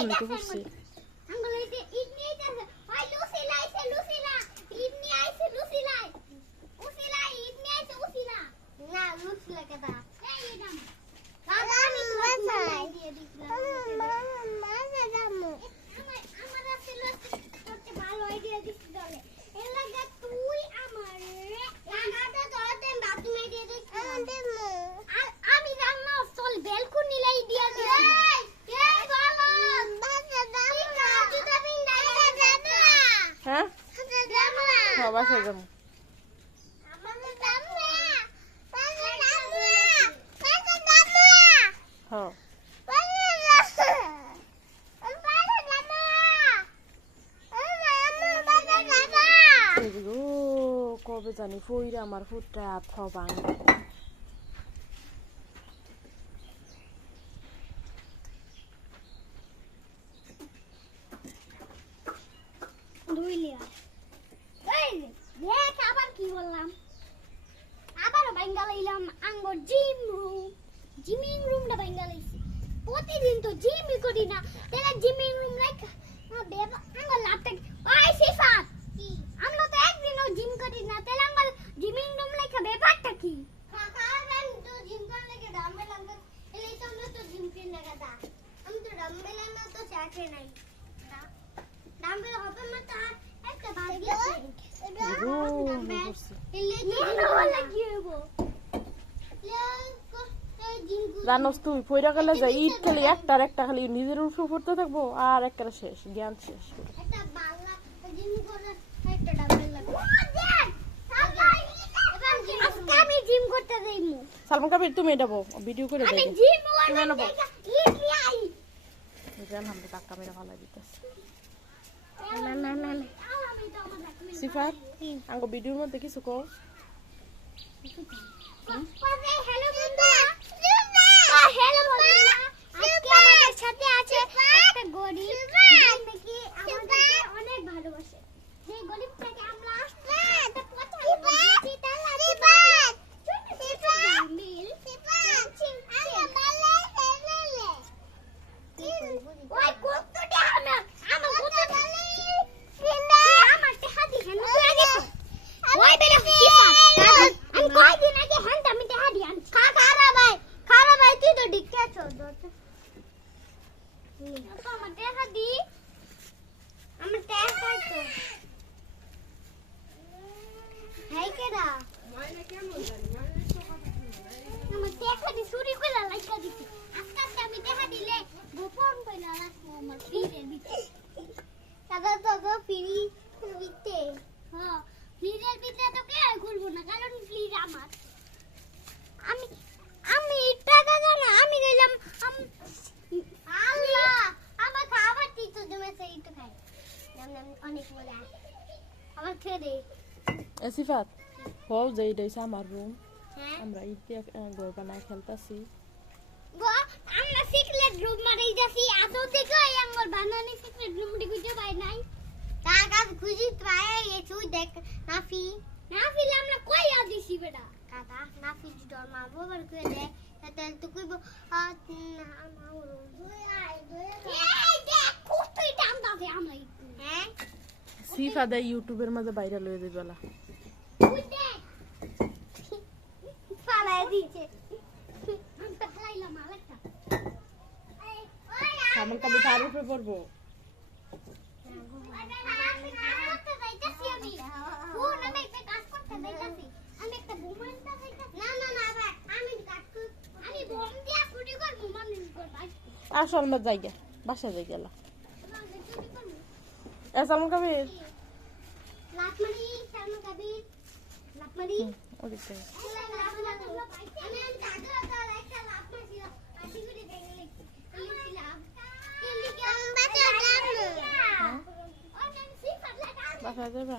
সামনে তো পড়ছে হ্যাঁ বাসা যাবো হ্যাঁ কবে জানি ফইরা আমার ফুটটা ভাঙ প্রতিদিন তো জিমই করি না তাহলে জিমিং রুম লাইক আমার লাপটা ওই সিফাত কি আমরা তো একদিনও জিম করি না তাহলে আমার জিমিং রুম লাইক ব্যাপারটা কি কাকা আমি তো জিম করতে লাগে ডাম্বেল আনতে এলেই তো আমরা তো জিম কিনে লাগা আমি তো ডাম্বেল আনতে তো চাকে নাই ডাম্বেল হবে মত একটা বাদ দিয়েছে ডাম্বেল এলেই তো জিম লাগিয়েবো জানোস তুমি পয়রা গেলে যাই ইট খালি একটার একটা খালি নিজের উপর পড়তে থাকবো আর একটা শেষ জ্ঞান শেষ একটা বাংলা জিম করে একটা ডাবল লাগবে আজকে আমি জিম করতে যাইমু সালমান কবির তুমি এটাবো ভিডিও করে দেই আমি জিম ওয়ান ইট লাই জান আমরা টাকা মেরা ভালো দিতেছি না না না সিফাত আঙ্গো ভিডিওর মধ্যে কিছু কও হ্যালো বন্ধুরা হ্যালো বন্ধুরা আজকে আমাদের সাথে আছে একটা গরিব যে নাকি আমাদেরকে অনেক ভালোবাসে সেই গরিবটাকে আমরা আসলে একটা কথা বলছি তাহলে সিফাত মিল সিফাত আরে বালে ফেলে ওই কতটা আমার কত বালে সিনা আমার টাকা দিছেন তুই আগে ওই বেটা সিফাত আমি কয়দিন আগে হ্যান্ড আমি টাকা দি আন খারা ভাই তুই তো ডিক্কা চোদত তো আমার টাকা দি আমার টাকা তো হাই কেডা মাইনে কেমন জানি মাইনে তো কথা আমার টাকা দি চুরি কইলা লাইকা দিছি আজকে আমি টাকা দিলে গোপন কইলা রাখবো আমার ফ্রিতে দিতে দাদা তো ফ্রি দিতে হ্যাঁ ফ্রিজের ভিতরে তো কে খুলবো না কারণ ফ্রিজ আমার আমি টাকা জানা আমি গেলাম আল্লাহ আমার খাবার দিতে তুমি সেই তো খাই অনেক মজা আমার খেয়ে দে সিফাত হও যে এটা হইছে আমার রুম হ্যাঁ আমরা ইতে ঘর বানায় খেলতাছি গো আমরা সিক্রেট রুম মারাই যাচ্ছি এত দেখো এই আমার বানানি সিক্রেট রুম দি খুঁজে পাই নাই কাকা খুঁজি পায় এই তুই দেখ নাফি আমরা কই আ দিছি বেটা কাকা নাফি ডর মারবো বার করে দে তাতে তো কইবো এই দেখ কুস্তুই টাম দাতে আমরা হ্যাঁ সিফাত ইউটিউবের মাঝে ভাইরাল হয়ে যাবে বলা তুই দেখ ফালাই দিছে আমি তো খাইলাম আরেকটা সালমান কবির তার উপরে পড়বো আসল মত জায়গা বাসা যাই গেল সালমান কবির ওদিকে বাসা যাবে